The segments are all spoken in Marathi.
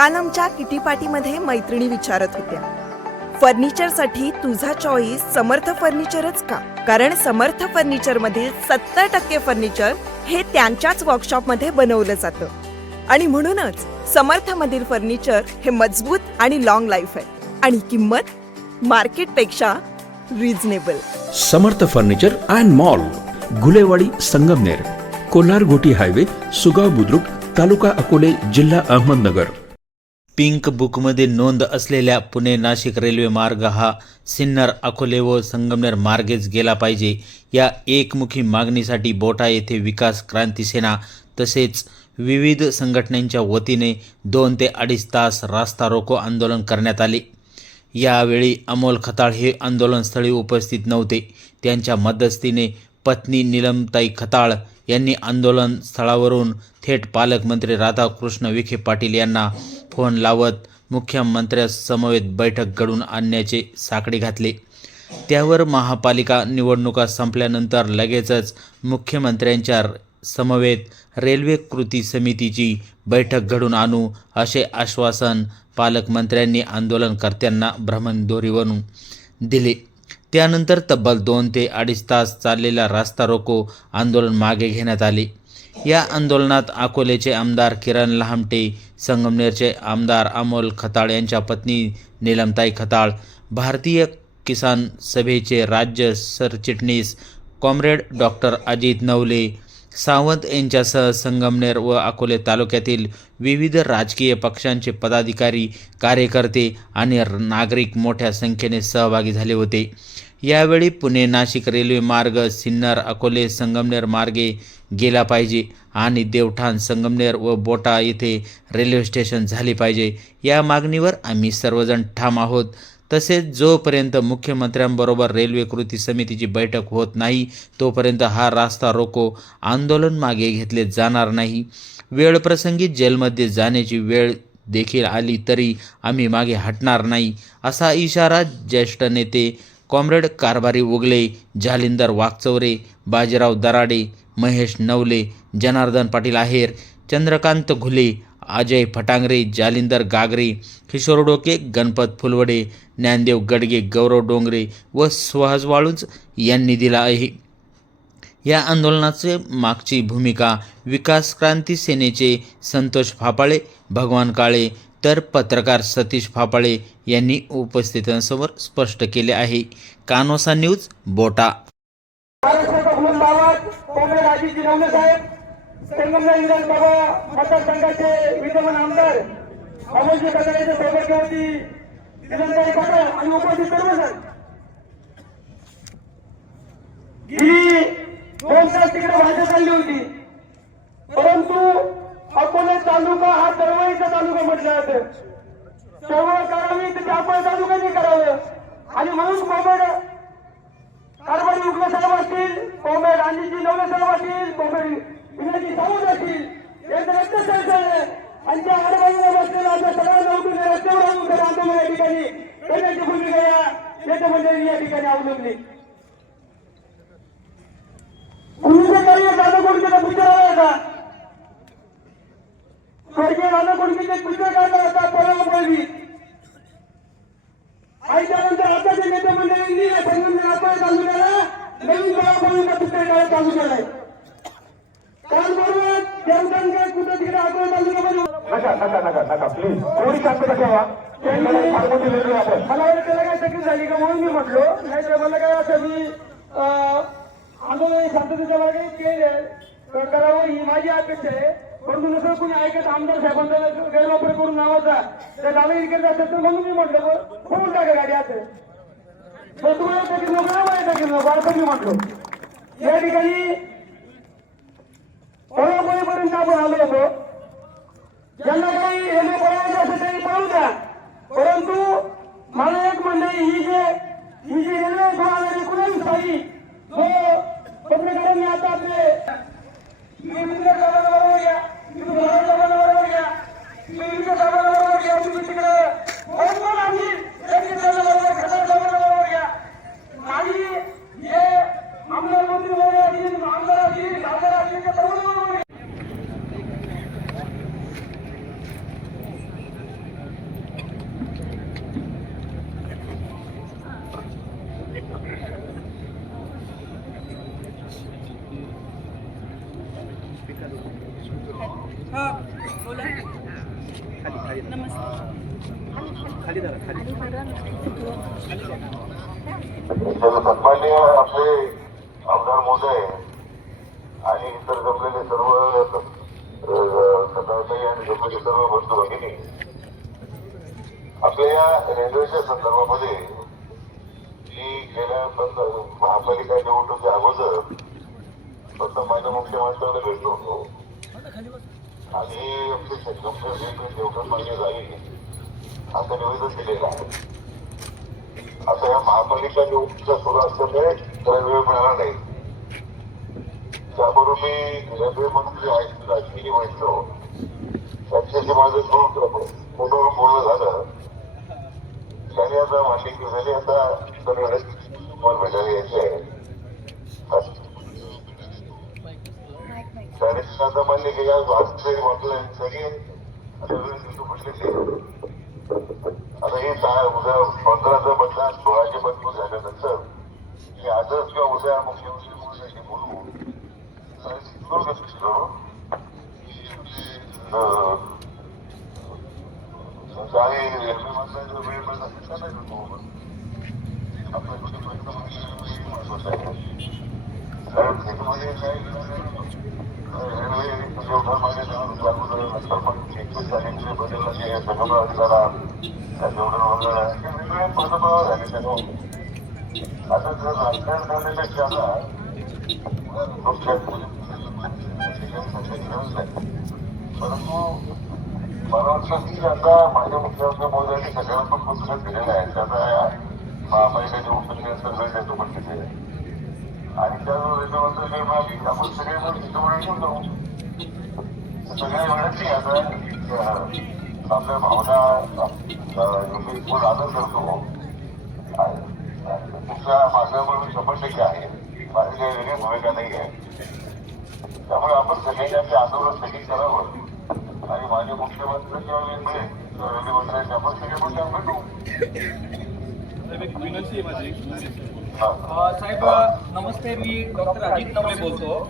काल आमच्या किटी पार्टीमध्ये मैत्रिणी विचारत होत्या, फर्निचरसाठी तुझा चॉईस समर्थ फर्निचरच का? कारण समर्थ फर्निचर मधील 70% फर्निचर हे त्यांच्याच वर्कशॉपमध्ये बनवलं जातं आणि म्हणूनच समर्थ मधील फर्निचर हे मजबूत आणि लॉंग लाईफ आहे आणि किंमत मार्केटपेक्षा reasonable. Samarth furniture and mall, Gulewadi, Sangamner, Kolar गोटी हायवे, सुगाव बुद्रुक, तालुका अकोले, जिल्हा अहमदनगर. पिंक बुकमध्ये नोंद असलेल्या पुणे नाशिक रेल्वे मार्ग हा सिन्नर, अकोले व संगमनेर मार्गेच गेला पाहिजे या एकमुखी मागणीसाठी बोटा येथे विकास क्रांती सेना तसेच विविध संघटनांच्या वतीने 2 ते 2.5 तास रास्ता रोको आंदोलन करण्यात आले. यावेळी अमोल खताळ हे आंदोलनस्थळी उपस्थित नव्हते. त्यांच्या मध्यस्थीने पत्नी नीलमताई खताळ यांनी आंदोलन स्थळावरून थेट पालकमंत्री राधाकृष्ण विखे पाटील यांना फोन लावत मुख्यमंत्र्यांसमवेत बैठक घडवून आणण्याचे साकडे घातले. त्यावर महापालिका निवडणुका संपल्यानंतर लगेचच मुख्यमंत्र्यांच्या समवेत रेल्वे कृती समितीची बैठक घडवून आणू असे आश्वासन पालकमंत्र्यांनी आंदोलनकर्त्यांना भ्रमणध्वनीवरून दिले. त्यानंतर तब्बल 2 ते 2.5 तास चाललेला रास्ता रोको आंदोलन मागे घेण्यात आले. या आंदोलनात अकोलेचे आमदार किरण लहामटे, संगमनेरचे आमदार अमोल खताळ यांच्या पत्नी नीलमताई खताळ, भारतीय किसान सभेचे राज्य सरचिटणीस कॉम्रेड डॉक्टर अजित नवले सावंत यांच्यासह संगमनेर व अकोले तालुक्यातील विविध राजकीय पक्षांचे पदाधिकारी, कार्यकर्ते आणि नागरिक मोठ्या संख्येने सहभागी झाले होते. यावेळी पुणे नाशिक रेल्वे मार्ग सिन्नर, अकोले, संगमनेर मार्गे गेला पाहिजे आणि देवठाण, संगमनेर व बोटा येथे रेल्वे स्टेशन झाले पाहिजे या मागणीवर आम्ही सर्वजण ठाम आहोत. तसेच जोपर्यंत मुख्यमंत्र्यांबरोबर रेल्वे कृती समितीची बैठक होत नाही तोपर्यंत हा रास्ता रोको आंदोलन मागे घेतले जाणार नाही. वेळप्रसंगी जेलमध्ये जाण्याची वेळ देखील आली तरी आम्ही मागे हटणार नाही असा इशारा ज्येष्ठ नेते कॉम्रेड कारभारी उगले, जालिंदर वाकचौरे, बाजीराव दराडे, महेश नवले, जनार्दन पाटील आहेर, चंद्रकांत घुले, अजय फटांगरे, जालिंदर गागरे, किशोर डोके, गणपत फुलवडे, ज्ञानदेव गडगे, गौरव डोंगरे व सुहास वाळुंज यांनी दिला आहे. या आंदोलनाचे मागची भूमिका विकास क्रांती सेनेचे संतोष फापाळे, भगवान काळे तर पत्रकार सतीश फापाळे यांनी उपस्थितांसमोर स्पष्ट केले आहे. कानोसा न्यूज, बोटा. संगमनेर विधानसभा मतदारसंघाचे विद्यमान आमदार अमोलजी खताळेच्या सौभाग्यवती नीलमताई खताळ आणि उपस्थित सर्वजण गेली 2 तास तिकडे भाषा चालली होती. परंतु अकोले तालुका हा चळवळीचा तालुका म्हटलं जातं. चळवळ करावी तर अकोले तालुक्याने करावं आणि म्हणून कॉम्रेड कारभारी उगले साहेब असतील, कॉम्रेड अनिलजी नवले साहेब असतील, कॉम्रेड विनायकी सावंत असतील, यांचं रक्त सरसळलं आणि त्या आडबाजूला बसलेला अशा सगळ्यांना उठून रस्त्यावर आणून खरं आंदोलन या ठिकाणी करण्याची भूमिका या नेतेमंडळी या ठिकाणी अवलंबली. पूर्वीचे कार्य दादा कोणीचा पुतळा होता, स्वर्गीय दादा कोणीचे पुतळा काढला होता पळवी आणि त्यानंतर आताच्या नेते मंडळींनी संगमनेर अकोले तालुक्याला नवीन पळवणीचा पुतळा चालू केलाय. त्याचबरोबर देवठाण कुठं तिकडे अकोले तालुक्यामध्ये नका प्लीज थोडी शांतता ठेवा. मला त्याला काय तकलीफ झाली का म्हणून मी म्हटलो, नाही तर मला काय असं मी आंदोलन शांततेच्या मार्गे करावं ही माझी अपेक्षा आहे. परंतु नसं कोणी ऐकत आमदार साहेबांचा गैरवापर करून नावाचा त्या दादागिरी करत असेल तर म्हणून मी म्हटलं होऊन टाका गाडी असं तुम्हाला तकलीफ नको ना माझ्या तकलीफ नको असं मी म्हटलो. या ठिकाणी पळापळीपर्यंत आपण आलो होतो. ज्यांना काही रेल्वे पळवायचे असेल त्यांनी पळवू द्या, परंतु मला एक मंडळी ही जी रेल्वे पळवणारी कुणाही साई जो पत्रकारांनी आता आपले बरोबर घ्या, बरोबर घ्या, बरोबर घ्या, तुम्ही तिकडे बरोबर घ्या. माझी हे आमदार मंत्री आमदार असतील खासदार असतील ते सर्व सन्माननीय आपले आमदार महोदय आणि इतर जमलेले सर्व सदाताई आणि जमलेले सर्व बंधू भगिनी, आपल्या या रेल्वेच्या संदर्भामध्ये मी गेल्या महापालिका निवडणुकीच्या अगोदर सन्माननीय मुख्यमंत्र्यांना भेटलो होतो आणि आमचे संगमनेर देवघर मार्गे जाईल असं निवेदन दिलेलं आहे. आता या महापालिका निवडणुकीचा सुरू असल्यामुळे त्याला वेळ मिळाला नाही. त्याबरोबर मी रेल्वे मंत्री राजकीय म्हटलो त्यांच्याशी माझं फोनवर बोलणं झालं. त्याने आता मांडणी झाली, आता सगळे तुम्हाला भेटायला यायचे आहे. त्याने आता मानले की या वाचतरी वाटलं सगळे बसलेले. आता हे उद्या 15चं मतदान 16चे मतदान झाल्यानंतर मी आजच किंवा उद्या मुख्यमंत्री मोदींशी बोलू काही रेल्वे मंत्र्यांचा वेळ पण नाही महत्वाचं आहे. कारण त्याच्यामध्ये रेल्वे देवघरमध्ये जाऊन नंतर पण 21 तारीखचे बदलला ते सगळं अधिकारा वेगवेगळे पदभाव झाले त्याच्यावर. आता जर राजकारण करण्यापेक्षा परंतु मला वाटतं की आता माझ्या मुख्यमंत्री महोदयांनी सगळ्यांना पुस्तक दिलेलं आहे. त्याचा महापालिका निवडणुकीनंतर वेळ देतो पण तिथे आणि त्या रेल्वेमंत्री काही मिळाली आपण सगळे हिशोबाने घेऊन जाऊ. सगळे म्हणत नाही आता आपल्या भावना आदर करतो. तुमच्या मागण्यावर 100% आहे. माझी काही वेगळी भूमिका नाही आहे. त्यामुळे आपण सगळ्यांनी आपले आंदोलन स्थगित करावं आणि माझे मुख्यमंत्री किंवा वेळ मिळेल किंवा रेल्वे मंत्र्यांचे आपण सगळे पण भेटू. एक विनंती आहे माझी. साहेब नमस्ते, मी डॉक्टर अजित नवले बोलतो.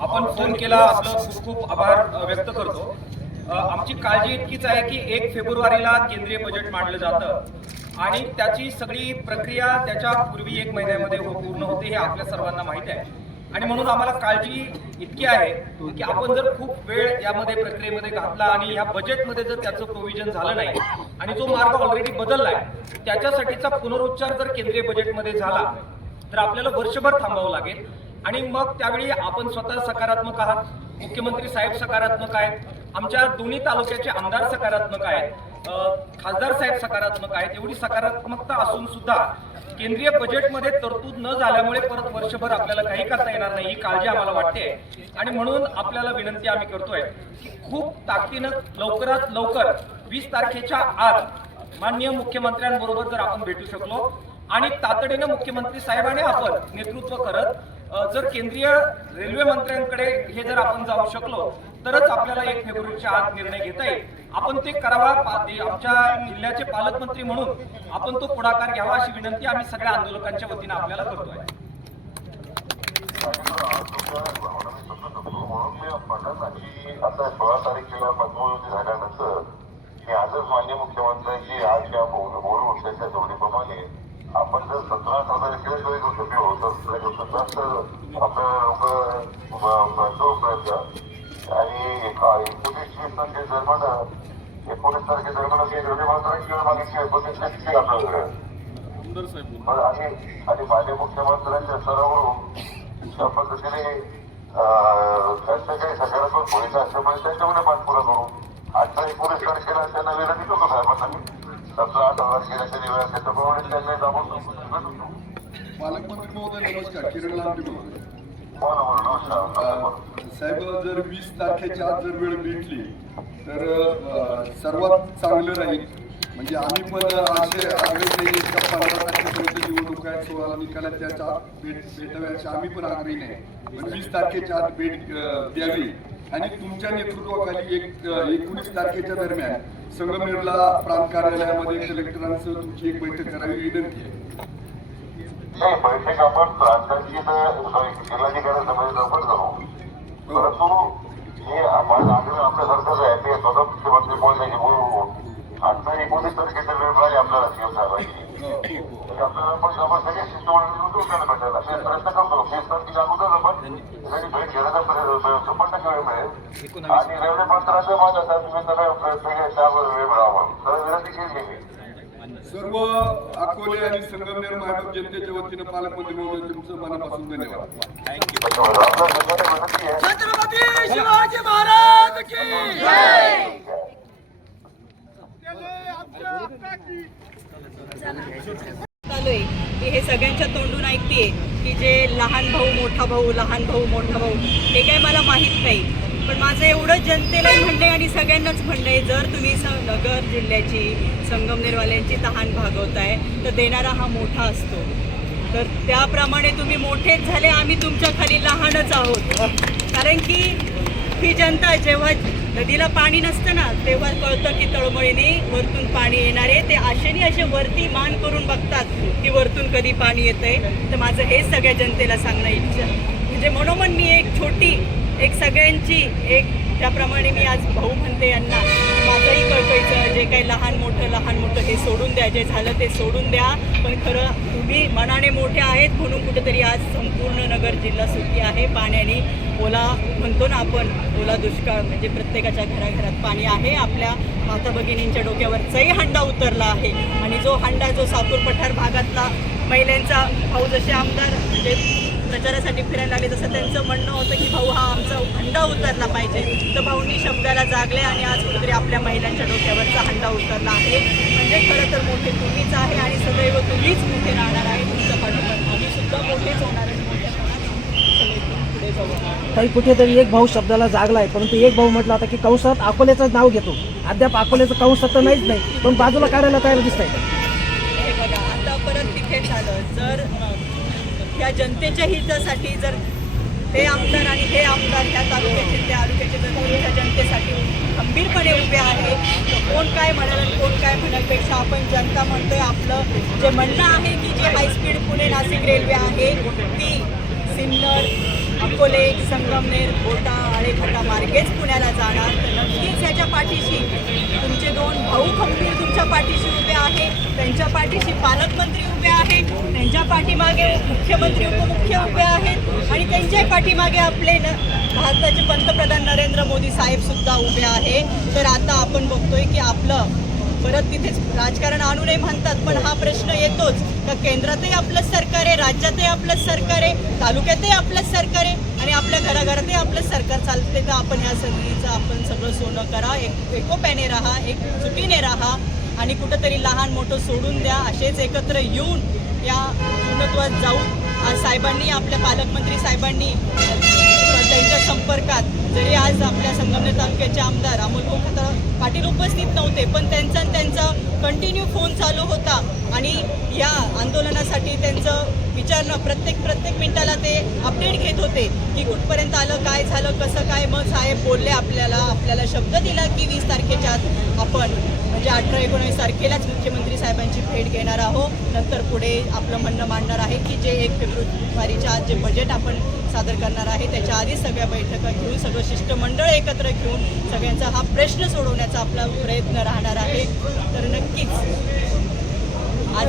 आपण फोन केला, आपलं खूप खूप आभार व्यक्त करतो. आमची काळजी इतकीच आहे की 1 फेब्रुवारीला केंद्रीय बजेट मांडलं जातं आणि त्याची सगळी प्रक्रिया त्याच्या पूर्वी 1 महिन्यामध्ये पूर्ण होते हे आपल्या सर्वांना माहिती आहे. आणि म्हणून आम्हाला काळजी इतकी आहे की आपण जर खूप वेळ यामध्ये प्रक्रियेमध्ये घातला आणि या बजेटमध्ये जर त्याचं प्रोव्हिजन झालं नाही आणि जो मार्ग ऑलरेडी बदललाय त्याच्यासाठीचा पुनरुच्चार जर केंद्रीय बजेटमध्ये झाला तर आपल्याला वर्षभर थांबावं लागेल. आणि मग त्यावेळी आपण स्वतः सकारात्मक आहात, मुख्यमंत्री साहेब सकारात्मक आहेत, आमच्या दोन्ही तालुक्याचे आमदार सकारात्मक आहेत, खासदार साहेब सकारात्मक आहेत. एवढी सकारात्मकता असून सुद्धा केंद्रीय बजेटमध्ये तरतूद न झाल्यामुळे परत वर्षभर आपल्याला काही करता येणार नाही ही काळजी आम्हाला वाटते. आणि म्हणून आपल्याला विनंती आम्ही करतोय की खूप ताकदीनं लवकरात लवकर 20 तारखेच्या आत माननीय मुख्यमंत्र्यांबरोबर जर आपण भेटू शकलो आणि तातडीनं मुख्यमंत्री साहेबांनी आपण नेतृत्व करत जर केंद्रीय रेल्वे मंत्र्यांकडे हे जर आपण जाऊ शकलो तरच आपल्याला 1 फेब्रुवारीच्या आत निर्णय घेता येईल. आपण ते करावा. आमच्या जिल्ह्याचे पालकमंत्री म्हणून आपण तो पुढाकार घ्यावा अशी विनंती आम्ही सगळ्या आंदोलकांच्या वतीनं आपल्याला करतोय. आता 16 तारखेला मतमोजणी झाल्यानंतर मी आजच मान्य मुख्यमंत्र्यांची आज ज्या बोलू त्यांच्या जोडीप्रमाणे आपण जर 17 तारखेला करू शकतो आणि 19-20 तारखे दरम्यान 19 तारखे दरम्यान रेल्वे मंत्र्यांची वेळ मागितली 19 आपल्याकडे आणि माझ्या मुख्यमंत्र्यांच्या स्तरावरून त्या पद्धतीने त्यांच्या काही सकारात्मक भूमिका असल्यामुळे त्याच्यामध्ये पाठपुरा करू. 18-19 तारखेला त्यांना विनंती करतो साहेबांना मी 17-18 तारखेला वेळ त्याच्याप्रमाणे त्यांना दाबून पालकमंत्री महोदय नमस्कार. किरण लांबे बोलतोय. नमस्कार साहेब, जर 20 तारखेच्या आत जर वेळ भेटली तर सर्वात चांगलं राहील. म्हणजे आम्ही पण असे आग्रही नाही का 15 तारखेपर्यंत निवडणूक आहे, 16 निकालात त्याच्या भेटाव्याचे आम्ही पण आग्रही नाही. पण 20 तारखेच्या आत भेट द्यावी आणि तुमच्या नेतृत्वाखाली 19 तारखेच्या दरम्यान संगमनेरला प्रांत कार्यालयामध्ये कलेक्टरांचं तुमची एक बैठक करावी विनंती आहे. नाही, बैठक आपण प्रांतांची जिल्हाधिकारी समिती लवकर करू. परंतु हे आपण आपल्यासारखंच आहे ते स्वतः मुख्यमंत्री बोलण्याची बोलू आता 19 तारखेच्या वेळ आपल्याला सीएम साहेबांची आपल्याला पण आपण सगळे शिष्टमंडळ भेटायला असे प्रयत्न करतो 20 तारखेच्या अगोदर आपण सगळी भेट घेण्याचा 100% वेळ मिळेल आणि रेल्वे मंत्र्याचं माझ्या तुम्ही सगळे त्यावर वेळ मिळावा तर विनंती केली गेली. सर्व अकोले आणि संगमनेर महाराष्ट्र जनतेच्या वतीनं पालकमंत्री महोदय तुमचं मनापासून धन्यवाद. आपल्या सगळ्यांना विनंती आहे छत्रपती शिवाजी महाराज की जय. चालू आहे की हे सगळ्यांच्या तोंडून ऐकतेय की जे लहान भाऊ मोठा भाऊ लहान भाऊ मोठा भाऊ हे काय मला माहीत नाही, पण माझं एवढं जनतेलाही म्हणणं आहे आणि सगळ्यांनाच म्हणणं आहे, जर तुम्ही नगर जिल्ह्याची संगमनेरवाल्यांची तहान भागवताय तर देणारा हा मोठा असतो. तर त्याप्रमाणे तुम्ही मोठेच झाले, आम्ही तुमच्या खाली लहानच आहोत. कारण की ही जनता जेव्हा नदीला पाणी नसतं ना तेव्हा कळतं की तळमळीने वरतून पाणी येणार आहे. ते आशेने असे वरती मान करून बघतात की वरतून कधी पाणी येतंय. तर माझं हेच सगळ्या जनतेला सांगणं इच्छा म्हणजे मनोमन मी एक छोटी एक सगळ्यांची एक त्याप्रमाणे मी आज भाऊ म्हणते यांना माझंही कळकळीचं जे काही लहान मोठं हे सोडून द्या, जे झालं ते सोडून द्या. पण खरं तुम्ही मनाने मोठे आहेत म्हणून कुठेतरी आज संपूर्ण नगर जिल्हा सुखी आहे. पाण्याने ओला म्हणतो ना आपण ओला दुष्काळ म्हणजे प्रत्येकाच्या घराघरात पाणी आहे. आपल्या माता भगिनींच्या डोक्यावरचाही हंडा उतरला आहे आणि जो हंडा जो साकूर पठार भागातला महिलांचा भाऊ जसे आमदार म्हणजे प्रचारासाठी फिरायला लागले तसं त्यांचं म्हणणं होतं की भाऊ हा आमचा हंडा उतरला पाहिजे. तर भाऊंनी शब्दाला जागले आणि आज कुठेतरी आपल्या महिलांच्या डोक्यावरचा हंडा उतरला आहे. म्हणजे खरं तर मोठे तुम्हीच आहे आणि सदैव तुम्हीच मोठे राहणार आहे. तुमच्या पाठोपाठ आम्ही सुद्धा मोठेच होणार आहे. पुढे जाऊ. काही कुठेतरी एक भाऊ शब्दाला जागलाय, परंतु एक भाऊ म्हटलं आता की कंसात अकोल्याचं नाव घेतो. अद्याप अकोल्याचं कंस तर नाहीच नाही, पण बाजूला काढायला तयार दिसतंय. हे बघा आता परत तिथे झालं. जर या जनतेच्या हितासाठी जर ते आमदार आणि हे आमदार त्या तालुक्याचे त्या तालुक्याचे जर त्या जनतेसाठी खंबीरपणे उभे आहे तर कोण काय म्हणाल आणि कोण काय म्हणालपेक्षा आपण जनता म्हणतोय आपलं जे म्हणणं आहे की जी हायस्पीड पुणे नाशिक रेल्वे आहे ती सिन्नर अकोले संगमनेर बोटा आळेफाटा मार्गेच पुण्याला जाणार. तर नक्कीच याच्या पाठीशी तुमचे दोन भाऊ खंबीर तुमच्या पाठीशी उभे आहे. त्यांच्या पाठीशी पालकमंत्री उभे आहेत, त्यांच्या पाठीमागे मुख्यमंत्री उपमुख्य उभे आहेत आणि त्यांच्या पाठीमागे आपले भारताचे पंतप्रधान नरेंद्र मोदी साहेब सुद्धा उभे आहे. तर आता आपण बघतोय की आपलं परत तिथेच राजकारण आणू नये म्हणतात, पण हा प्रश्न येतोच तर केंद्रातही आपलंच सरकार आहे, राज्यातही आपलंच सरकार आहे, तालुक्यातही आपलंच सरकार आहे आणि आपल्या घराघरातही आपलंच सरकार चालते. तर आपण ह्या संधीचं आपण सगळं सोनं करा, एकोप्याने राहा, एकजुटीने राहा आणि कुठंतरी लहान मोठं सोडून द्या. असेच एकत्र येऊन या पूर्णत्वात जाऊ. आज साहेबांनी आपल्या पालकमंत्री साहेबांनी त्यांच्या संपर्कात जरी आज आपल्या संगमनेर तालुक्याचे आमदार अमोल पाटील उपस्थित नव्हते, पण त्यांचा कंटिन्यू फोन चालू होता आणि या आंदोलनासाठी त्यांचं विचारणं प्रत्येक मिनिटाला ते अपडेट घेत होते की कुठपर्यंत आलं, काय झालं, कसं काय. मग साहेब बोलले आपल्याला शब्द दिला की 20 तारखेच्या आत आपण म्हणजे 18-19 तारखेलाच मुख्यमंत्री साहेबांची भेट घेणार आहोत. नंतर पुढे आपलं म्हणणं मांडणार आहे की जे 1 फेब्रुवारीच्या आज जे बजेट आपण सादर करणार आहे त्याच्या आधी सगळ्या बैठका घेऊन सगळं शिष्टमंडळ एकत्र घेऊन सगळ्यांचा हा प्रश्न सोडवण्याचा आपला प्रयत्न राहणार आहे. तर नक्कीच आज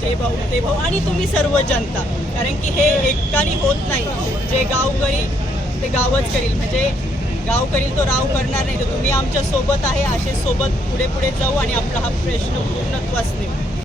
जे भाऊ ते भाऊ आणि तुम्ही सर्व जनता, कारण की हे एकाने होत नाही. जे गाव करील ते गावच करील, म्हणजे गाव करील तो राव करणार नाही. तर तुम्ही आमच्या सोबत आहे, असे सोबत पुढे जाऊ आणि आपला हा प्रश्न पूर्णत्वास नेऊ.